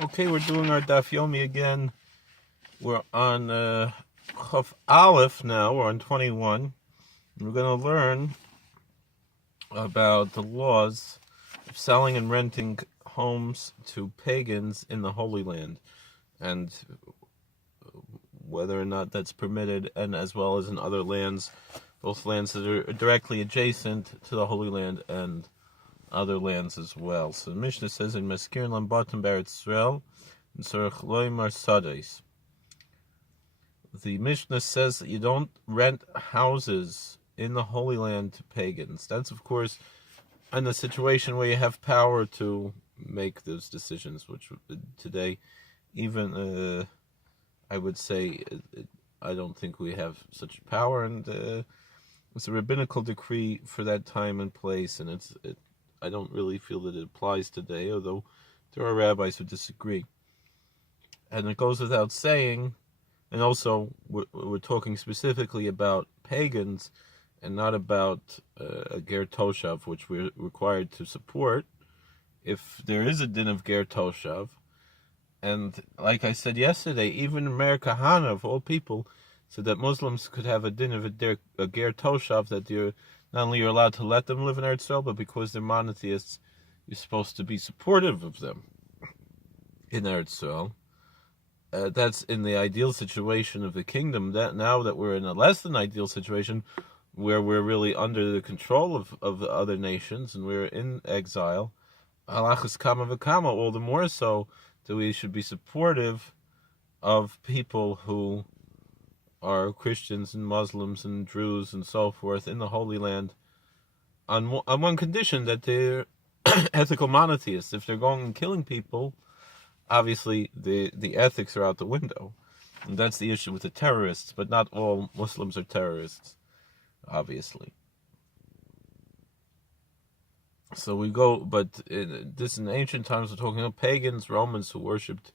Okay, we're doing our Daf Yomi again. We're on Chaf Aleph now. We're on 21. We're going to learn about the laws of selling and renting homes to pagans in the Holy Land, and whether or not that's permitted, and as well as in other lands, both lands that are directly adjacent to the Holy Land and other lands as well. So the Mishnah says in Maskir Lambatim Beretz Israel, in Surah Loimar Sadais. The Mishnah says that you don't rent houses in the Holy Land to pagans. That's, of course, in a situation where you have power to make those decisions, which today, even I would say, I don't think we have such power, and it's a rabbinical decree for that time and place, and I don't really feel that it applies today, although there are rabbis who disagree. And it goes without saying, and also we're talking specifically about pagans and not about a ger toshav, which we're required to support if there is a din of ger toshav. And like I said yesterday, even Meir Kahana, of all people, said that Muslims could have a din of a ger toshav, that not only you're allowed to let them live in Eretz Yisrael, but because they're monotheists, you're supposed to be supportive of them in Eretz Yisrael. That's in the ideal situation of the kingdom. That now that we're in a less than ideal situation, where we're really under the control of the other nations and we're in exile, halachas kama v'kama, all the more so that we should be supportive of people who are Christians and Muslims and Druze and so forth in the Holy Land, on one condition, that they're ethical monotheists. If they're going and killing people, obviously the ethics are out the window. And that's the issue with the terrorists, but not all Muslims are terrorists, obviously. So we go, but in ancient times we're talking about pagans, Romans who worshipped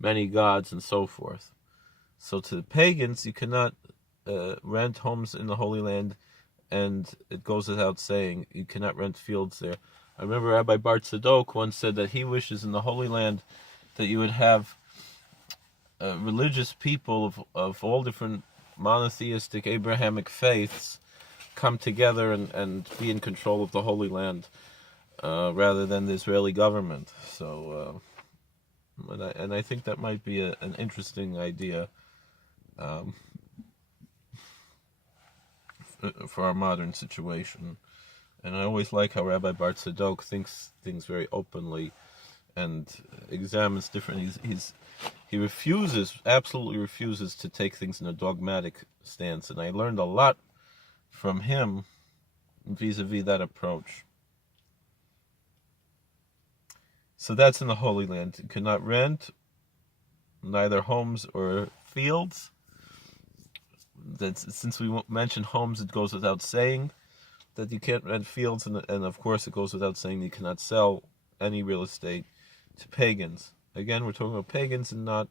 many gods and so forth. So to the pagans, you cannot rent homes in the Holy Land, and it goes without saying, you cannot rent fields there. I remember Rabbi Bar Tzadok once said that he wishes in the Holy Land that you would have religious people of all different monotheistic Abrahamic faiths come together and be in control of the Holy Land, rather than the Israeli government. So, and I think that might be an interesting idea for our modern situation. And I always like how Rabbi Bar Tzadok thinks things very openly and examines different. He absolutely refuses to take things in a dogmatic stance, and I learned a lot from him vis-a-vis that approach. So that's in the Holy Land. You cannot rent neither homes or fields. Since we mentioned homes, it goes without saying that you can't rent fields, and of course it goes without saying that you cannot sell any real estate to pagans. Again, we're talking about pagans and not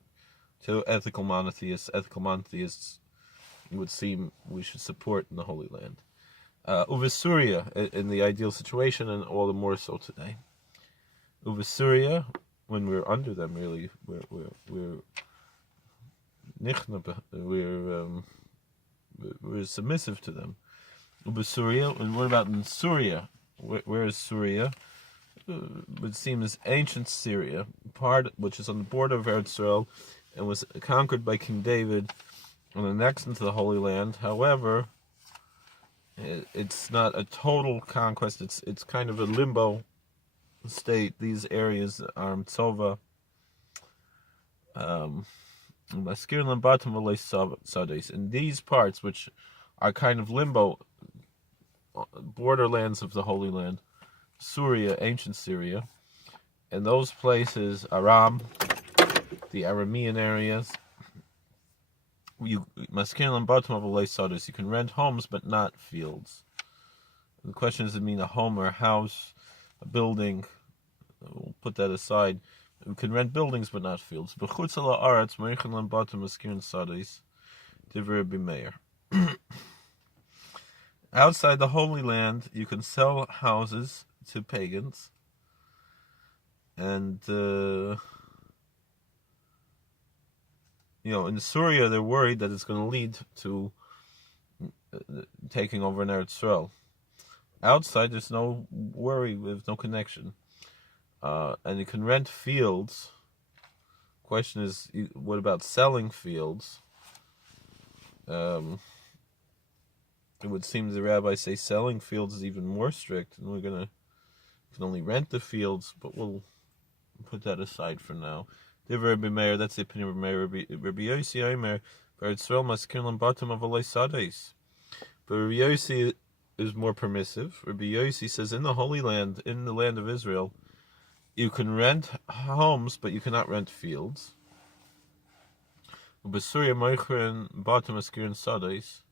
to ethical monotheists. Ethical monotheists, it would seem, we should support in the Holy Land. Uvisuria, in the ideal situation, and all the more so today. Uvisuria, when we're under them, really, we're submissive to them. Uvisuria, and what about in Syria? Where is Syria? Would seem as ancient Syria, which is on the border of Eretz Yisrael, and was conquered by King David and annexed into the Holy Land. However, it's not a total conquest. It's kind of a limbo state. These areas are Mtsova, Maskir Lambatim Sades, in these parts, which are kind of limbo borderlands of the Holy Land, Syria, ancient Syria, and those places, Aram, the Aramean areas, you can rent homes but not fields. The question is, does it mean a home or a house, a building? We'll put that aside. We can rent buildings but not fields. Outside the Holy Land, you can sell houses to pagans, and in Syria they're worried that it's going to lead to taking over in Eretz Yisrael. Outside, there's no worry, there's no connection. And you can rent fields. Question is, what about selling fields? It would seem the rabbis say selling fields is even more strict, and we can only rent the fields, but we'll put that aside for now. Rabbi Meir, that's the opinion of Meir. Rabbi Yossi Omer, Eretz Yisrael maskirlam bottom of alei sades. But Rabbi Yossi is more permissive. Rabbi Yossi says in the Holy Land, in the land of Israel, you can rent homes, but you cannot rent fields. B'Suria moichrin bottom maskirin sades.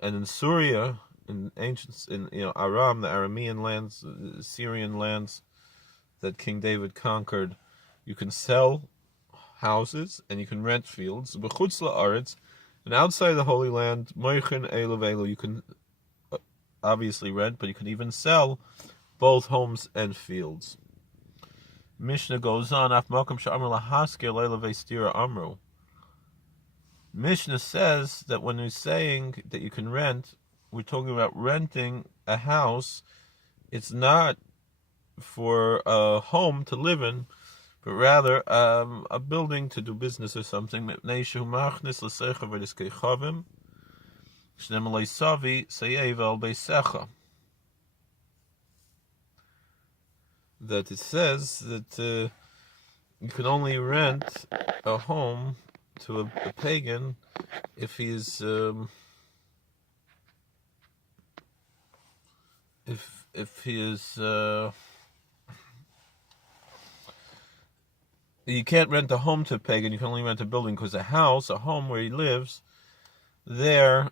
And in Syria, in Aram, the Aramean lands, the Syrian lands that King David conquered, you can sell houses and you can rent fields. B'chutz la'aretz, and outside the Holy Land, moichin elu v'elu, you can obviously rent, but you can even sell both homes and fields. Mishnah goes on, af makom she'amar lahaskir leila ve'stira amru. Mishnah says that when we're saying that you can rent, we're talking about renting a house. It's not for a home to live in, but rather a building to do business or something. That it says that you can only rent a home to a pagan if he's if he is you can't rent a home to a pagan. You can only rent a building, because a home where he lives, there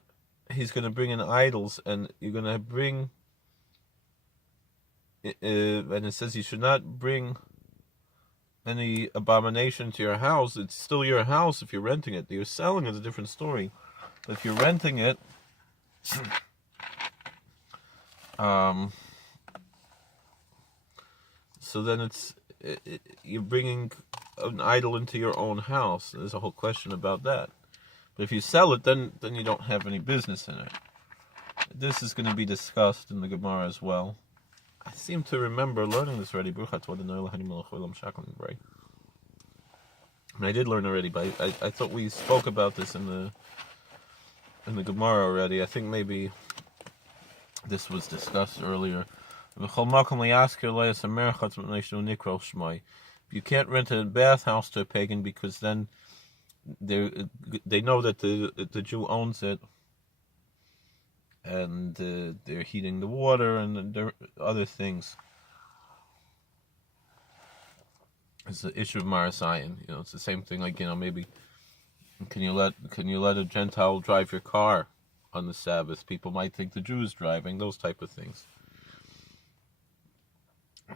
he's going to bring in idols, and you're going to bring and it says you should not bring any abomination to your house. It's still your house if you're renting it. You're selling it, a different story. But if you're renting it, so then you're bringing an idol into your own house. There's a whole question about that. But if you sell it, then you don't have any business in it. This is going to be discussed in the Gemara as well. I seem to remember learning this already. I did learn already, but I thought we spoke about this in the Gemara already. I think maybe this was discussed earlier. You can't rent a bathhouse to a pagan, because then they know that the Jew owns it, and they're heating the water, and there are other things. It's the issue of Marasayan. It's the same thing. Like, maybe can you let a Gentile drive your car on the Sabbath? People might think the Jew is driving. Those type of things.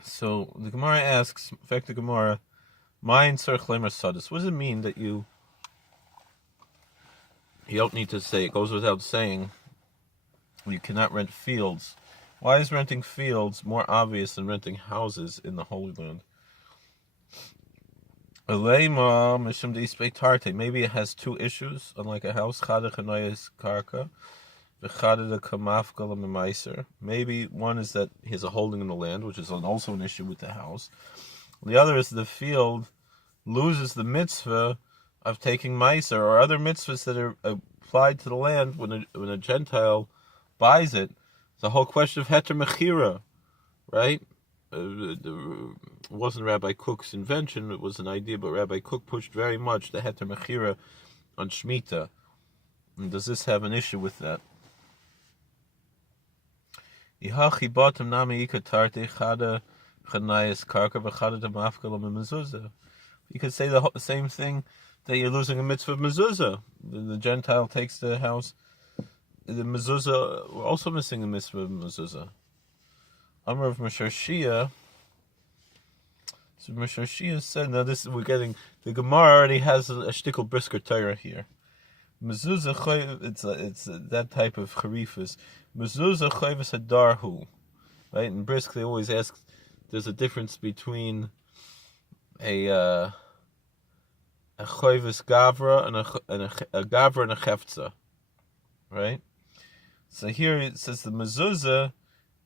So the Gemara asks, in fact, the Gemara, "Ma'in tzarich lemer sadis." What does it mean that you don't need to say? It goes without saying. You cannot rent fields. Why is renting fields more obvious than renting houses in the Holy Land? Maybe it has two issues, unlike a house. Maybe one is that he has a holding in the land, which is also an issue with the house. The other is the field loses the mitzvah of taking meiser, or other mitzvahs that are applied to the land when a Gentile buys it. The whole question of heter mechira, right? It wasn't Rabbi Kook's invention. It was an idea, but Rabbi Kook pushed very much the heter mechira on Shemitah. And does this have an issue with that? You could say the same thing, that you're losing a mitzvah of mezuzah. The Gentile takes the house. The mezuzah, we're also missing the mitzvah of mezuzah. Amar of Moshe Shia. So Moshe Shia said, now we're getting, the Gemara already has a shtickle brisker Torah here. Mezuzah, it's that type of charifus. Mezuzah chayvus hadarhu. Right? In brisk they always ask, there's a difference between a a choivis gavra and a gavra and a chefza, right? So here it says the mezuzah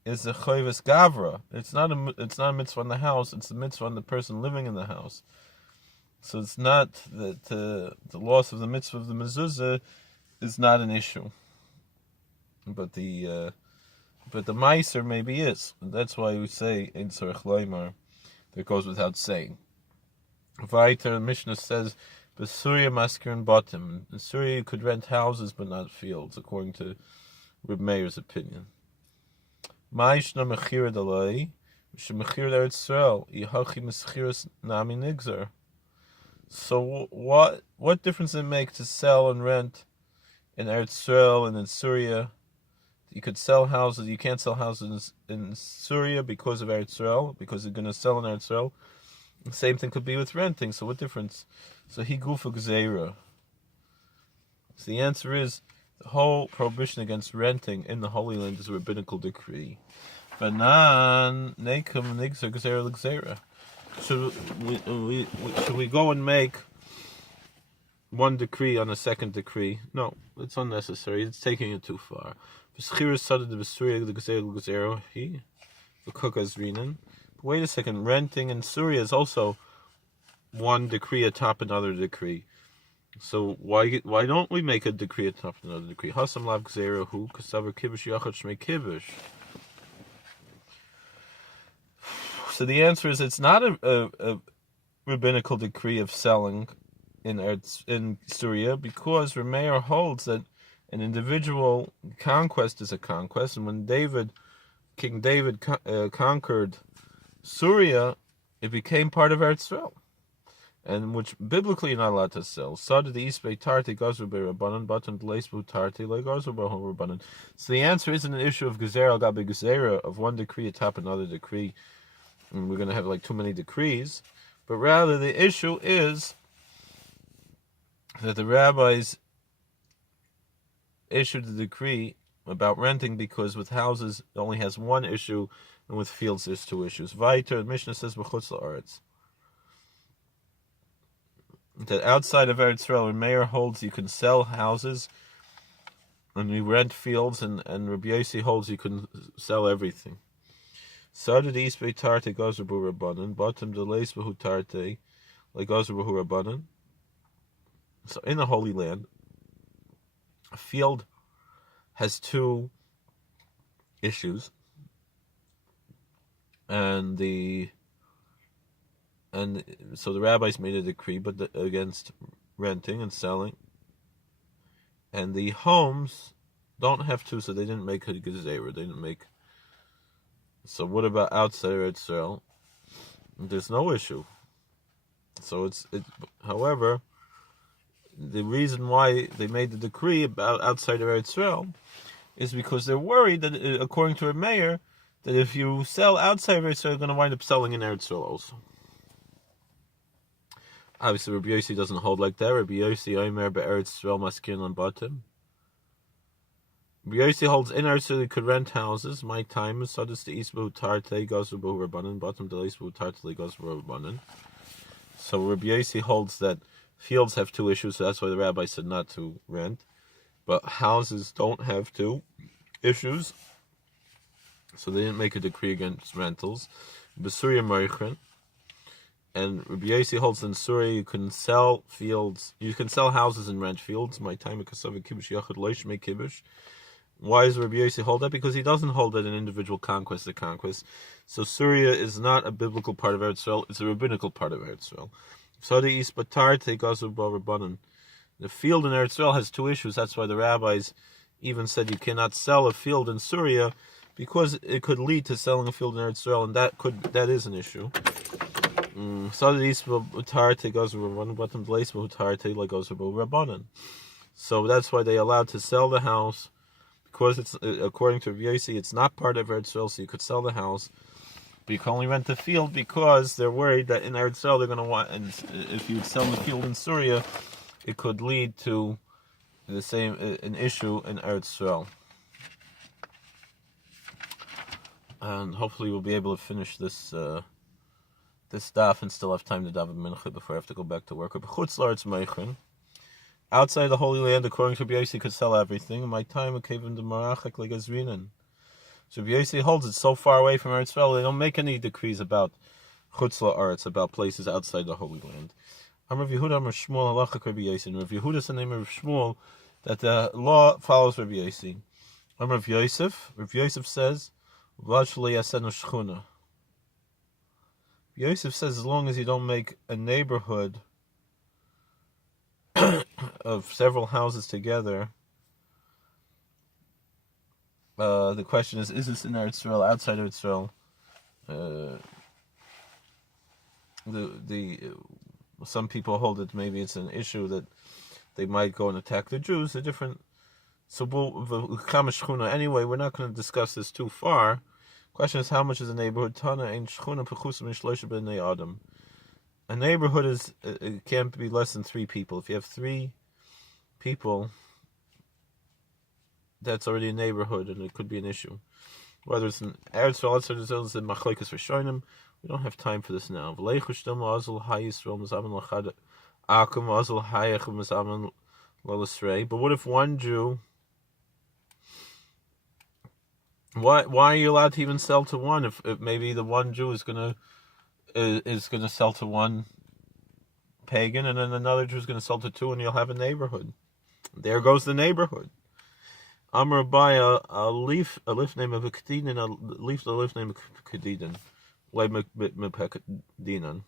is a choivis gavra. It's not a mitzvah on the house. It's a mitzvah on the person living in the house. So it's not that the loss of the mitzvah of the mezuzah is not an issue, but the meiser maybe is. And that's why we say in tzarich loymar. That goes without saying. Vayter, the Mishnah says, "B'Surya maskir and bottom." In Surya, you could rent houses but not fields, according to Reb Meir's opinion. Ma'ishna mechira dalai, shemechira Eretz Yisrael, yihachi meschiras nami nigzer. So what difference does it make to sell and rent in Eretz Yisrael and in Surya? You could sell houses. You can't sell houses in Surya because of Eretz Yisrael, because you're going to sell in Eretz Yisrael. The same thing could be with renting. So what difference? So he gufa gzeira. So the answer is the whole prohibition against renting in the Holy Land is a rabbinical decree. Banan nekum nigzer gzeira l'gzeira. Should we go and make one decree on a second decree? No, it's unnecessary. It's taking it too far. Wait a second, renting in Surya is also one decree atop another decree. So why don't we make a decree atop another decree? Hasam lav gzeirahu kasaver kibush yachad shmei kibush. So the answer is it's not a rabbinical decree of selling in Surya, because Rameir holds that an individual conquest is a conquest, and when King David conquered Surya, it became part of Eretz Yisrael, and which biblically you're not allowed to sell. So the answer isn't an issue of gezer al gabe gezerah, of one decree atop another decree, and we're going to have like too many decrees, but rather the issue is that the rabbis issued the decree about renting because with houses it only has one issue, and with fields there's two issues. Vayter, the Mishnah says b'chutz la'aretz, that outside of Eretz Yisrael, when Meir holds you can sell houses and you rent fields, and Rabbi Yossi holds you can sell everything. Sada the East Tarte gozer bu rabbanan, bottom the Leis b'hu Tarte like gozer b'hu rabbanan. So in the Holy Land, a field has two issues, and so the rabbis made a decree, against renting and selling, and the homes don't have to, so they didn't make a gezerah. They didn't make. So what about outside Eretz Yisrael? There's no issue. So however, the reason why they made the decree about outside of Eretz Yisrael is because they're worried that, according to a mayor, that if you sell outside of Eretz Yisrael, you're going to wind up selling in Eretz Yisrael also. Obviously, Rabbi Yossi doesn't hold like that. Rabbi Yossi Omer be'Eretz Yisrael maskin on bottom. Rabbi Yossi holds in Eretz Yisrael you could rent houses. My time is sadis the isbu tarte gozu bu rabbanan, bottom the isbu tarte gozu bu rabbanan. So Rabbi Yossi holds that fields have two issues, so that's why the rabbi said not to rent. But houses don't have two issues, so they didn't make a decree against rentals. B'Surya Marichin, and Rabbi Yossi holds in Surya you can sell fields, you can sell houses and rent fields. My time kasav kibush yachad loish me kibush. Why does Rabbi Yossi hold that? Because he doesn't hold that an individual conquest is a conquest. So Surya is not a biblical part of Eretz Yisrael; it's a rabbinical part of Eretz Yisrael. Sadi isbatar tegazu b'rabbanan. The field in Eretz Yisrael has two issues. That's why the rabbis even said you cannot sell a field in Surya, because it could lead to selling a field in Eretz Yisrael, and that is an issue. So that's why they allowed to sell the house, because it's, according to Rabbi Yossi, it's not part of Eretz Yisrael, so you could sell the house, but you can only rent the field because they're worried that in Eretz Yisrael they're going to want, and if you sell the field in Surya, it could lead to the same an issue in Eretz Yisrael. And hopefully we'll be able to finish this this stuff and still have time to daven mincha before I have to go back to work. Or b'chutz la'aretz meichin. Outside the Holy Land, according to Rabbi Yossi, could sell everything. My time came into marachek like Azrinan. So Rabbi Yossi holds it so far away from Eretz Yisrael, they don't make any decrees about chutz la'aretz, about places outside the Holy Land. Rav Yehuda, Amar Shmuel, halachak Rabbi Yossi. And Rav Yehuda is the name of Shmuel, that the law follows Rabbi Yossi. Rav Yosef. Rav Yosef says, Yosef says, as long as you don't make a neighborhood of several houses together, the question is this in Eretz Yisrael, outside of Eretz Yisrael? Some people hold that maybe it's an issue that they might go and attack the Jews. They're different. So anyway, we're not going to discuss this too far. Question is, how much is a neighborhood? Tana ein shchuna pechusim shloisha b'nei adam. A neighborhood it can't be less than 3 people. If you have 3 people, that's already a neighborhood, and it could be an issue. Whether it's in Eretz Yisrael, outside Eretz Yisrael, it's in Machlokes Rishonim. We don't have time for this now. But what if one Jew? Why are you allowed to even sell to one if maybe the one Jew is gonna sell to one pagan, and then another Jew is gonna sell to 2, and you'll have a neighborhood. There goes the neighborhood. Amar Abaya, a leaf name of a kedidin, a leaf name of kedidin, like mepekedinan.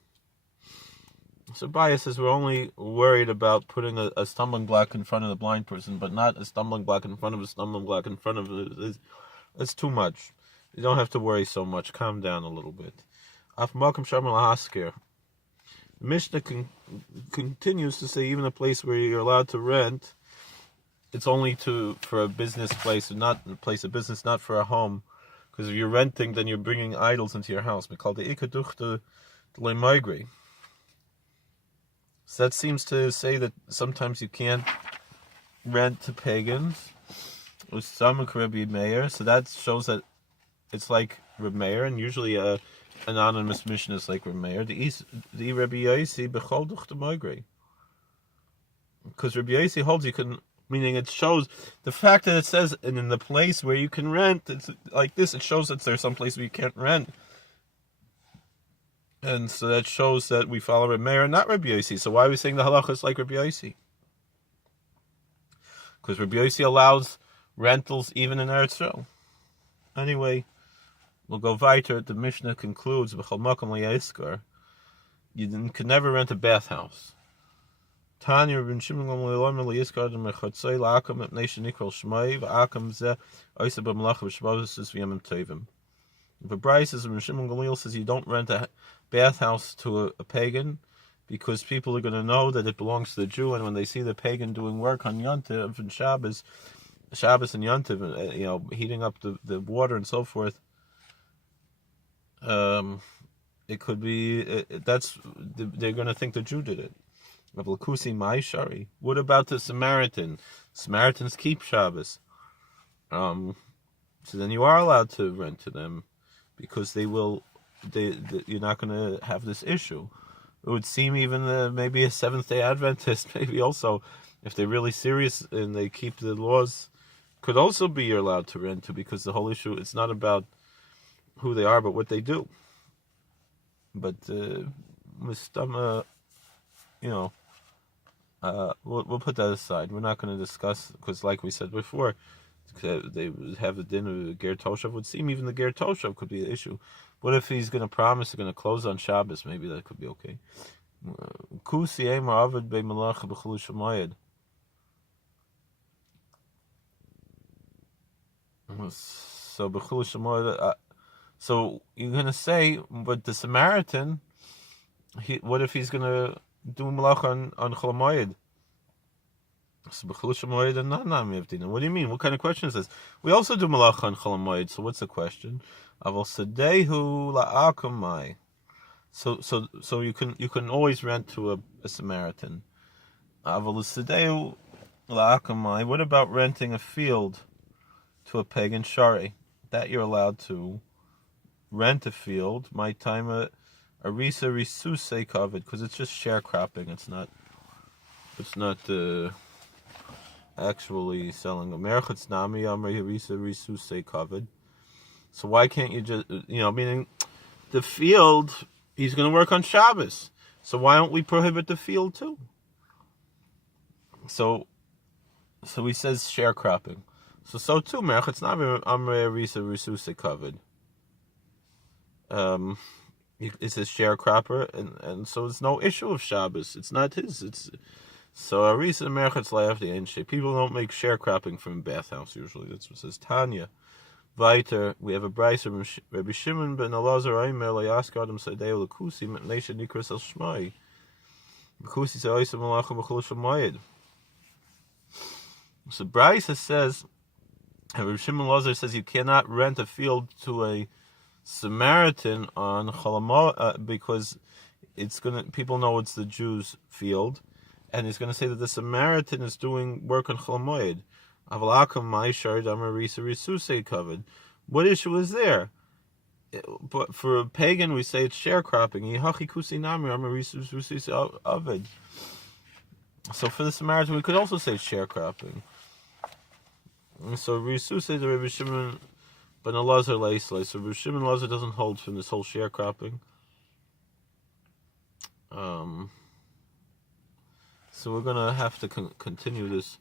So Abaya says we're only worried about putting a stumbling block in front of the blind person, but not a stumbling block in front of a stumbling block in front of it. It's too much. You don't have to worry so much. Calm down a little bit. The Mishnah continues to say even a place where you're allowed to rent, it's only for a business place, not a place of business, not for a home. Because if you're renting, then you're bringing idols into your house. We call the ikaduch le migrate. So that seems to say that sometimes you can't rent to pagans. So that shows that it's like Reb Meir, and usually an anonymous mission is like Reb Meir. The Rabbi Yossi bechol duch the migrate. Because Rabbi Yossi holds you can, meaning it shows the fact that it says and in the place where you can rent, it's like this. It shows that there's some place where you can't rent, and so that shows that we follow Reb Meir and not Rabbi Yossi. So why are we saying the halacha is like Rabbi Yossi? Because Rabbi Yossi allows rentals even in Eretz Yisrael. Anyway, we'll go weiter. The Mishnah concludes, "B'chol makom le'yiskar." You can never rent a bathhouse. Tanya Rabbi Shimon Gamliel le'yiskar d'mechatzei la'akam mepnei shenikol shmei v'akam zeh oisa b'melacha v'shvavos v'yamim tovim. If a brayso says, Rabbi Shimon Gamliel says you don't rent a bathhouse to a pagan, because people are going to know that it belongs to the Jew, and when they see the pagan doing work on Yontif and Shabbos and Yontif, heating up the water and so forth, it could be they're going to think the Jew did it. What about the Samaritan? Samaritans keep Shabbos, so then you are allowed to rent to them, because you're not going to have this issue. It would seem even maybe a Seventh-day Adventist, maybe also, if they're really serious and they keep the laws, could also be you're allowed to rent to, because the whole issue, it's not about who they are, but what they do. But Mistama, we'll put that aside. We're not going to discuss, because like we said before, they have the din of Ger Toshav. Would seem even the Ger Toshav could be the issue. What if he's going to promise he's going to close on Shabbos? Maybe that could be okay. So b'chulu shemayed. So you're going to say, but the Samaritan, what if he's going to do malach on Chol Hamoed? So b'chulu shemayed and not mivdina. What do you mean? What kind of question is this? We also do malach on Chol Hamoed. So what's the question? Aval sadehu la'akamai. So you can always rent to a Samaritan. Aval sadehu la'akamai. What about renting a field to a pagan shari? That you're allowed to rent a field. My time Arisa Risuse covered, because it's just sharecropping. It's not actually selling a merchatz nami amri Arisa Risuse covered. So why can't you just, meaning the field, he's going to work on Shabbos. So why don't we prohibit the field too? So he says sharecropping. So too, merchatz nami amri Arisa Risuse covered. It's a sharecropper, and so it's no issue of Shabbos. It's not his. So Arisa merchatz la'avdi ain't. People don't make sharecropping from a bathhouse usually. That's what it says Tanya. Weiter, we have a brayse from Rabbi Shimon ben Elazar Aimer layask Adam Sadeu Lakusi Nesha Nikras El Shmai. Lakusi Sa'isa Malacha B'Chol Shemayid. So brayse says, Rabbi Shimon Elazar says you cannot rent a field to a Samaritan on Cholamot because people know it's the Jews' field, and he's going to say that the Samaritan is doing work on Cholamoid. Covered. What issue is there? But for a pagan, we say it's sharecropping. So for the Samaritan, we could also say sharecropping. So Risu says the Rabbi Shimon ben Elazar Leisley. So Rabbi Shimon Elazar doesn't hold from this whole sharecropping. So we're going to have to continue this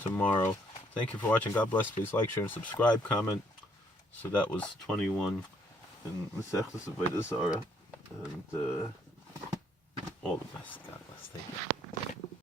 tomorrow. Thank you for watching. God bless. Please like, share, and subscribe. Comment. So that was 21 in Masechtas Avodah Zarah. And all the best. God bless. Thank you.